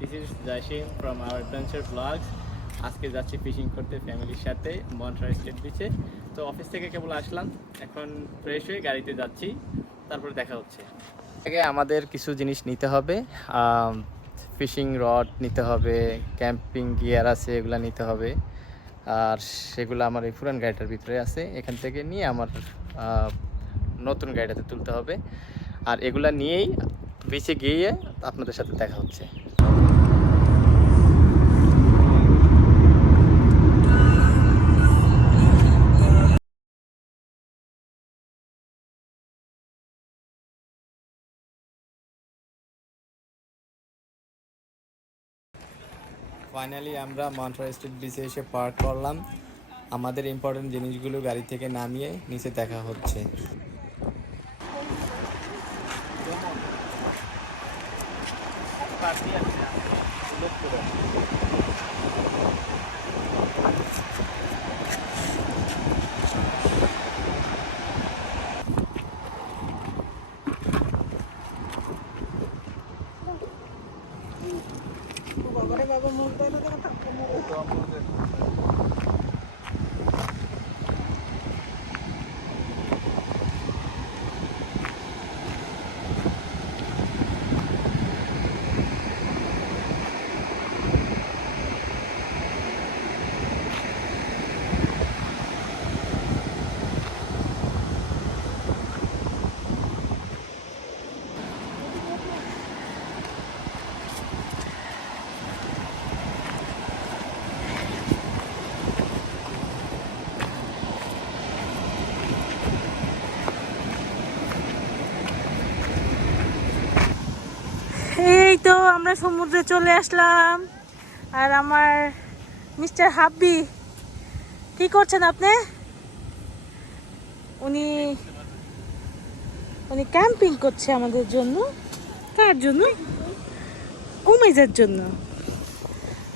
This is Jasim from our adventure blogs. আজকে যাচ্ছি fishing করতে ফ্যামিলির সাথে মন্ট্রা স্টেট বিচে। তো অফিস থেকে কেবল আসলাম, এখন ফ্রেশ হয়ে গাড়িতে যাচ্ছি, তারপরে দেখা হচ্ছে। আগে আমাদের কিছু জিনিস নিতে হবে, ফিশিং রড নিতে হবে, ক্যাম্পিং গিয়ার আছে এগুলো নিতে হবে। আর সেগুলো আমার এই পুরান গাড়িটার ভিতরে আছে, এখান থেকে নিয়ে আমার নতুন গাড়িটাতে তুলতে হবে। আর এগুলা নিয়েই বিচে গিয়ে আপনাদের সাথে দেখা হচ্ছে। ফাইনালি আমরা মন্ট্রা স্ট্রিট বিচে এসে পার্ক করলাম। আমাদের ইম্পর্টেন্ট জিনিসগুলো গাড়ি থেকে নামিয়ে নিচে দেখা হচ্ছে। এই তো আমরা সমুদ্রে চলে আসলাম। আর আমার মিস্টার হাব্বি, কি করছেন আপনি? উনি উনি ক্যাম্পিং করছে আমাদের জন্য। কার জন্য? উমাইজার জন্য।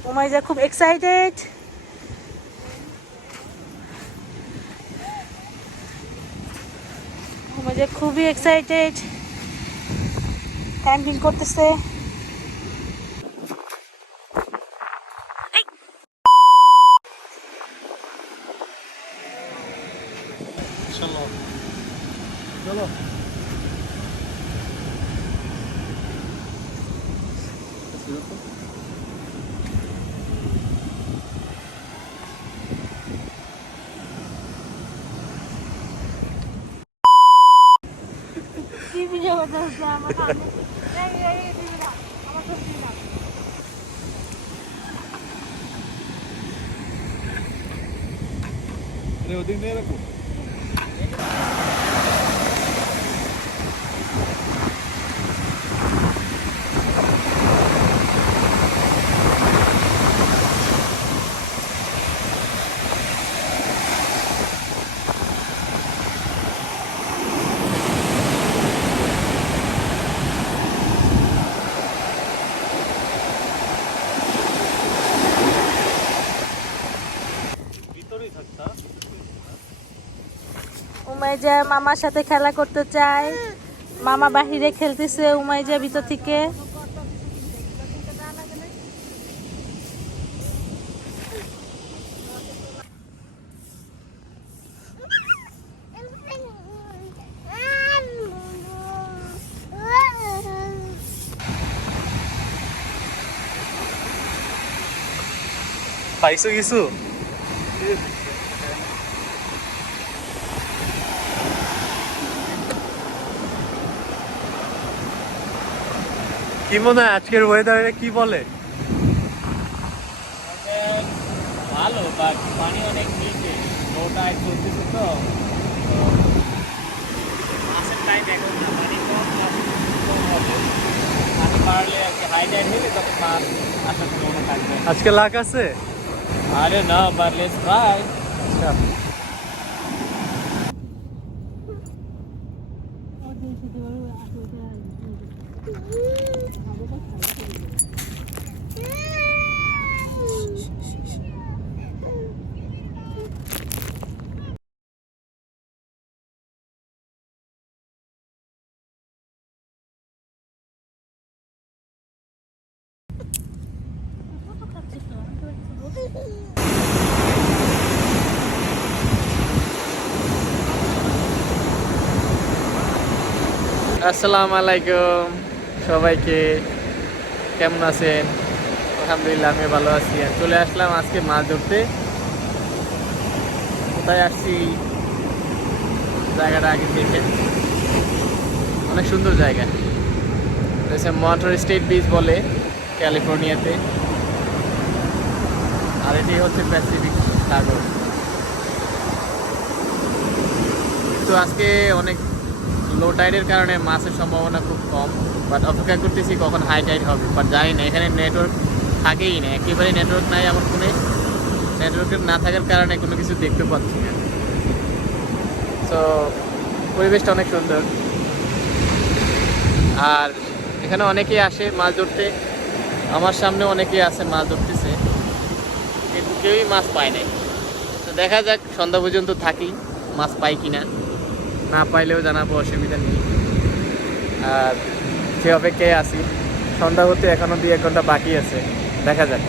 উমাইজা খুব এক্সাইটেড। উমাইজা খুবই এক্সাইটেড, ক্যাম্পিং করতেছে। চলো চলো। কি ভিডিও করতেছে আমার সামনে? এই দিবি না, আমার ছবি দিবি না। ওদিক নিয়ে রাখো। উমাইজা মামার সাথে খেলা করতে চায়। মামা বাহিরে খেলতেছে, উমাইজা ভিতর থেকে। পাইছো কিছু? কি মনে হয় আজকের ওয়েদারে কি বলে? ভালো, বাট পানি অনেক নিচে, লো টাইড চলতেছে তো। মাছের টাইম এখন না, পানি কম, মাছ কম হবে। পানি বাড়লে আর কি হাই টাইড হলে তখন মাছ আসার সম্ভাবনা থাকবে। আজকে লাগ আছে? আরে না, বাট লেটস ট্রাই। আচ্ছা। আসসালামু আলাইকুম সবাইকে, কেমন আছেন? আলহামদুলিল্লাহ আমি ভালো আছি। আর চলে আসলাম আজকে মাছ ধরতে। কোথায় আসছি জায়গাটা আগে দেখেন, অনেক সুন্দর জায়গা। মন্ট্রাল স্টেট বিচ বলে ক্যালিফোর্নিয়াতে, আর এটি হচ্ছে প্যাসিফিক সাগর। তো আজকে অনেক লো টাইডের কারণে মাছের সম্ভাবনা খুব কম, বাট অপেক্ষা করতেছি কখন হাই টাইড হবে। বাট জানি না, এখানে নেটওয়ার্ক থাকেই না, একেবারেই নেটওয়ার্ক নাই আমার ফোনে। নেটওয়ার্কের না থাকার কারণে কোনো কিছু দেখতে পাচ্ছি না। তো পরিবেশটা অনেক সুন্দর, আর এখানে অনেকেই আসে মাছ ধরতে। আমার সামনে অনেকেই আছে মাছ ধরতেছে, কিন্তু কেউই মাছ পায় নাই। তো দেখা যাক সন্ধ্যা পর্যন্ত থাকি, মাছ পাই কিনা। না পাইলেও জানাবো, অসুবিধা নেই। আর সে অপেক্ষায় আছি, সন্ধ্যা হতে এখনো 2-1 ঘন্টা বাকি আছে, দেখা যাক।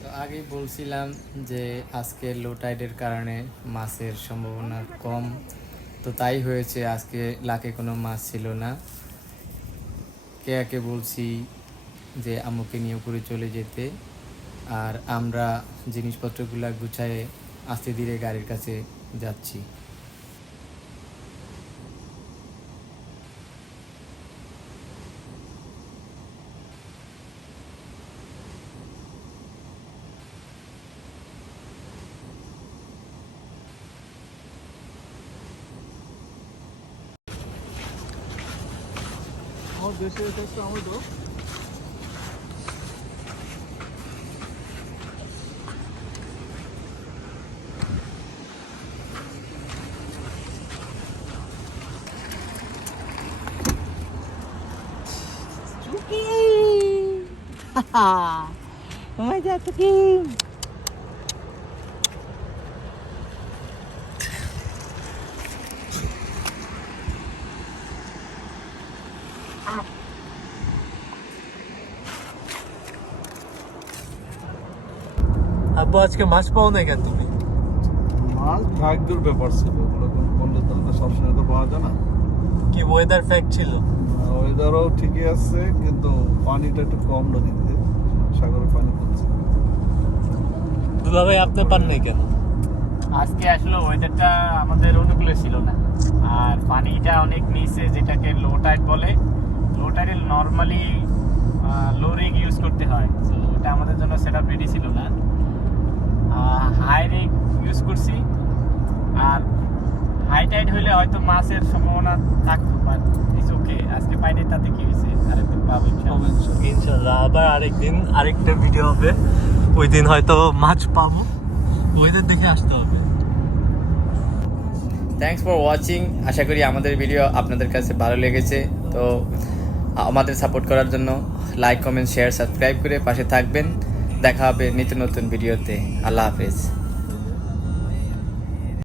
তো আগেই বলছিলাম যে আজকে লো টাইডের কারণে মাছের সম্ভাবনা কম, তো তাই হয়েছে। আজকে লাকে কোনো মাছ ছিল না। কেয়াকে বলছি যে আম্মুকে নিয়ে উপরে চলে যেতে, আর আমরা জিনিসপত্রগুলো গুছায়ে আস্তে ধীরে গাড়ির কাছে যাচ্ছি। মজা তো কি আব্বু আজকে মাছ পাও না কেন তুমি? মাছ ভাগ্যের ব্যাপার ছিল, ওগুলো বললে তো সবসময় তো পাওয়া যায় না। কি ওয়েদার ফ্যাক্ট ছিল? ওয়েদারও ঠিকই আছে, কিন্তু পানিটা একটু কম নদীতে, সাগরের পানি পড়ছে। দুলা ভাই আপনি পান নাই কেন? আজকে আসলে ওয়েদারটা আমাদের অনুকূলে ছিল না, আর পানিটা অনেক নিচে, যেটাকে লো টাইড বলে। লো টাইডে নর্মালি লো রিগ ইউজ করতে হয়, তো এটা আমাদের জন্য সেটআপ রেডি ছিল না। হাই রিগ ইউজ করছি, আর হাই টাইড হইলে হয়তো মাছের সম্ভাবনা থাকতো, বাট ইটস ওকে। আজকে পাইনি, তাতে কি হয়েছে, আরেকদিন পাবো ইনশাআল্লাহ। ইনশাআল্লাহ আবার আরেকদিন আরেকটা ভিডিও হবে, ওই দিন হয়তো মাছ পাবো। ওয়েদার দেখে আসতে হবে। Thanks for watching. আশা করি আমাদের ভিডিও আপনাদের কাছে ভালো লেগেছে। তো আমাদের সাপোর্ট করার জন্য লাইক, কমেন্ট, শেয়ার, সাবস্ক্রাইব করে পাশে থাকবেন। দেখা হবে নিত্য নতুন ভিডিওতে। আল্লাহ হাফেজ।